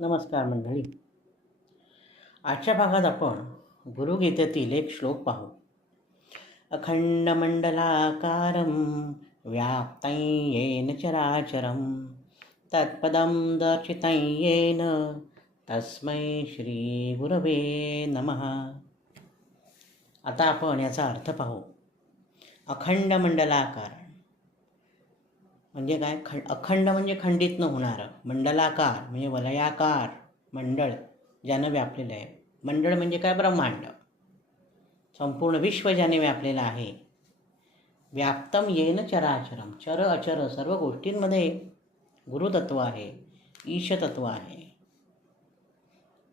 नमस्कार मंडळी. आजच्या भागात आपण गुरुगीतेतील एक श्लोक पाहू. अखंडमंडलाकारं व्याप्तं येन चराचरं तत्पदं दर्शितं येन तस्मै श्री गुरवे नमः. आता आपण याचा अर्थ पाहू. अखंड मंडलाकार म्हणजे काय? अखंड म्हणजे खंडित न होणारं, मंडलाकार म्हणजे वलयाकार मंडळ ज्यानं व्यापलेलं आहे. मंडळ म्हणजे काय? ब्रह्मांड, संपूर्ण विश्व ज्याने व्यापलेलं आहे. व्याप्तम येन चराचरम, चर अचर सर्व गोष्टींमध्ये गुरुतत्व आहे, ईशतत्व आहे.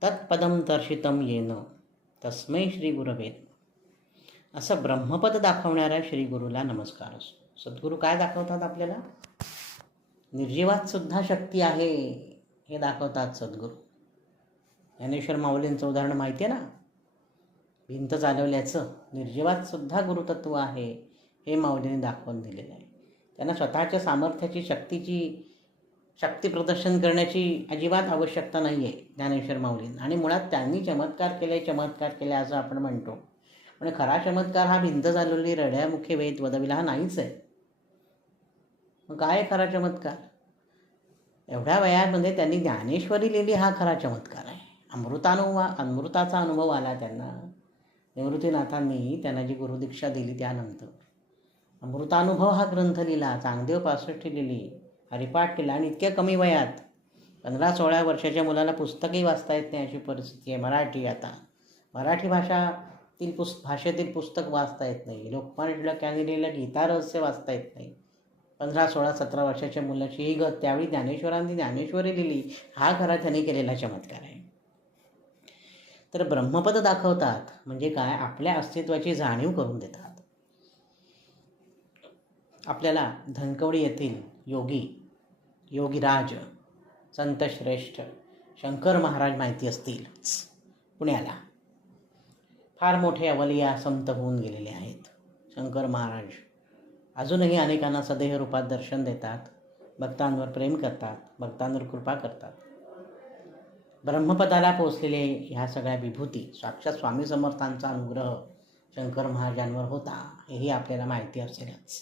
तत्पदम दर्शितम येन तस्मै श्री गुरवे. असं ब्रह्मपद दाखवणाऱ्या श्री गुरुला नमस्कार असो. सद्गुरू काय दाखवतात आपल्याला? निर्जीवात सुद्धा शक्ती आहे हे दाखवतात सद्गुरू. ज्ञानेश्वर माऊलींचं उदाहरण माहिती आहे ना, भिंत चालवल्याचं. निर्जीवात सुद्धा गुरुतत्व आहे हे माऊलींनी दाखवून दिलेलं आहे. त्यांना स्वतःच्या सामर्थ्याची शक्ती प्रदर्शन करण्याची अजिबात आवश्यकता नाही आहे ज्ञानेश्वर माऊलींना. आणि मुळात त्यांनी चमत्कार केले असं आपण म्हणतो, पण खरा चमत्कार हा भिंत चालवली, रड्यामुखे वेद वदविला हा नाहीच आहे. मग काय खरा चमत्कार? एवढ्या वयामध्ये त्यांनी ज्ञानेश्वरी लिहिली, हा खरा चमत्कार आहे. अमृताचा अनुभव आला त्यांना. निवृत्तीनाथांनी त्यांना जी गुरुदीक्षा दिली त्यानंतर अमृतानुभव हा ग्रंथ लिहिला. चांगदेव 65 लिहिली, हरिपाठ केला. आणि इतक्या कमी वयात 15-16 वर्षाच्या मुलाला पुस्तकही वाचता येत नाही अशी परिस्थिती आहे. मराठी भाषेतील पुस्तक वाचता येत नाही. लोकमान्य टिळक यांनी लिहिलेलं गीता रहस्य वाचता येत नाही. 15-16-17 वर्षाच्या मुलाची ही गत. त्यावेळी ज्ञानेश्वरांनी ज्ञानेश्वरी लिहिली, हा खरा त्यांनी केलेला चमत्कार आहे. तर ब्रह्मपद दाखवतात म्हणजे काय? आपल्या अस्तित्वाची जाणीव करून देतात. आपल्याला धनकवडी येथील योगीराज संत श्रेष्ठ शंकर महाराज माहिती असतील. पुण्याला फार मोठे अवलिया संत होऊन गेलेले आहेत शंकर महाराज. अजूनही अनेकांना सदेह रूपात दर्शन देतात, भक्तांवर प्रेम करतात, भक्तांवर कृपा करतात. ब्रह्मपदाला पोचलेले ह्या सगळ्या विभूती साक्षात स्वामी समर्थांचा अनुग्रह शंकर महाराजांवर होता हेही आपल्याला माहिती असेलच.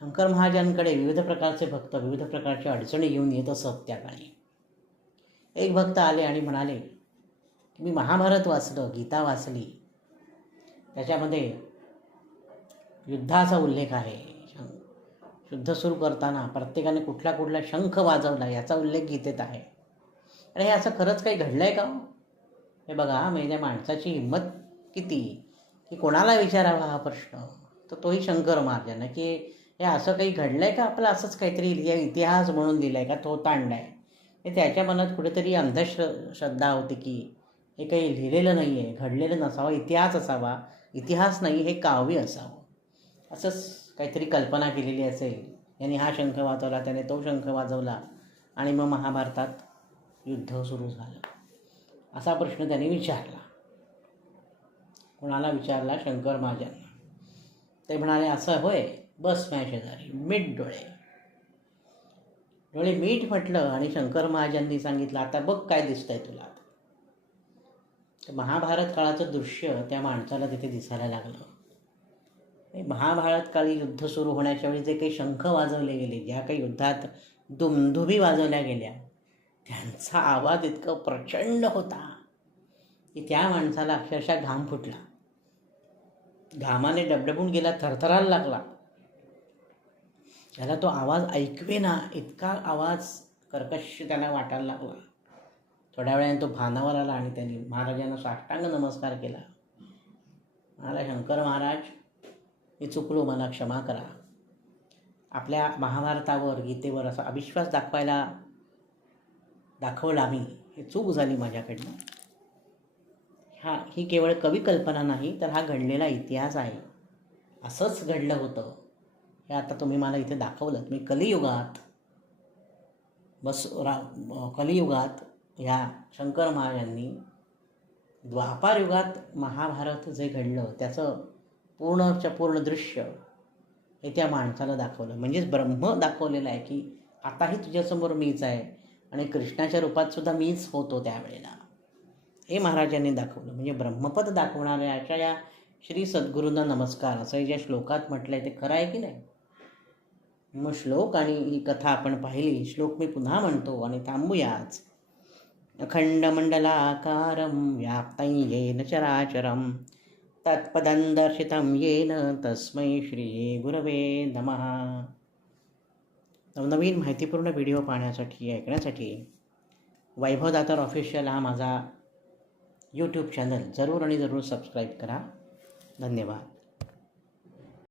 शंकर महाराजांकडे विविध प्रकारचे भक्त विविध प्रकारच्या अडचणी घेऊन येत असत. त्या काळी एक भक्त आले आणि म्हणाले की मी महाभारत वाचलं, गीता वाचली, त्याच्यामध्ये युद्धाचा उल्लेख आहे. युद्ध सुरू करताना प्रत्येकाने कुठला शंख वाजवला याचा उल्लेख गीतेत आहे. आणि हे असं खरंच काही घडलं आहे का? हे बघा, म्हणजे माणसाची हिंमत किती की कोणाला विचारावा हा प्रश्न. तर तोही शंकर महाराजांना की हे असं काही घडलं आहे का? आपलं असंच काहीतरी इतिहास म्हणून दिला आहे का? तो तांडा आहे. हे त्याच्या मनात कुठेतरी अंधश्रद्धा होती की हे काही लिहिलेलं नाही आहे, घडलेलं नसावं, इतिहास असावा. इतिहास नाही, हे काव्य असावं, असंच काहीतरी कल्पना केलेली असेल. यांनी हा शंख वाजवला, त्याने तो शंख वाजवला आणि मग महाभारतात युद्ध सुरू झालं असा प्रश्न त्यांनी विचारला. कोणाला विचारला? शंकर महाराजांना. ते म्हणाले असं होय, बस माझ्या शेजारी, मीठ डोळे मीठ म्हटलं. आणि शंकर महाराजांनी सांगितलं आता बघ काय दिसतंय तुला. तर महाभारत काळाचं दृश्य त्या माणसाला तिथे दिसायला लागलं. महाभारत काळी युद्ध सुरू होण्याच्या वेळी जे काही शंख वाजवले गेले, ज्या काही युद्धात दुमदुभी वाजवल्या गेल्या, त्यांचा आवाज इतका प्रचंड होता की त्या माणसाला अक्षरशः घाम फुटला. घामाने डबडबून गेला, थरथरायला लागला. त्याला तो आवाज ऐकवेना, इतका आवाज कर्कश त्याला वाटायला लागला. थोड्या वेळाने तो भानावर आला आणि त्यांनी महाराजांना साष्टांग नमस्कार केला. म्हणाला, शंकर महाराज, मी चुकलो, मला क्षमा करा. आपल्या महाभारतावर गीतेवर असा अविश्वास दाखवला मी, ही चूक झाली माझ्याकडनं. ही केवळ कवी कल्पना नाही, तर हा घडलेला इतिहास आहे. असंच घडलं होतं हे आता तुम्ही मला इथे दाखवलं. मी कलियुगात ह्या शंकर महाराजांनी द्वापार युगात महाभारत जे घडलं त्याचं पूर्ण दृश्य हे त्या माणसाला दाखवलं. म्हणजेच ब्रह्म दाखवलेलं आहे की आताही तुझ्यासमोर मीच आहे आणि कृष्णाच्या रूपात सुद्धा मीच होतो त्यावेळेला, हे महाराजांनी दाखवलं. म्हणजे ब्रह्मपद दाखवणाऱ्या अशा या श्री सद्गुरूंना नमस्कार असं ज्या श्लोकात म्हटलं आहे ते खरं आहे की नाही. मग श्लोक आणि ही कथा आपण पाहिली. श्लोक मी पुन्हा म्हणतो आणि थांबूयाच. अखंडमंडलाकारं व्याप्तं येन चराचरं तत्पदं दर्शितं येन तस्मै श्री गुरवे नमः. नवनवीन माहितीपूर्ण व्हिडिओ पाहण्यासाठी, ऐकण्यासाठी वैभव दातार ऑफिशियल हा माझा यूट्यूब चॅनल जरूर आणि जरूर सबस्क्राईब करा. धन्यवाद.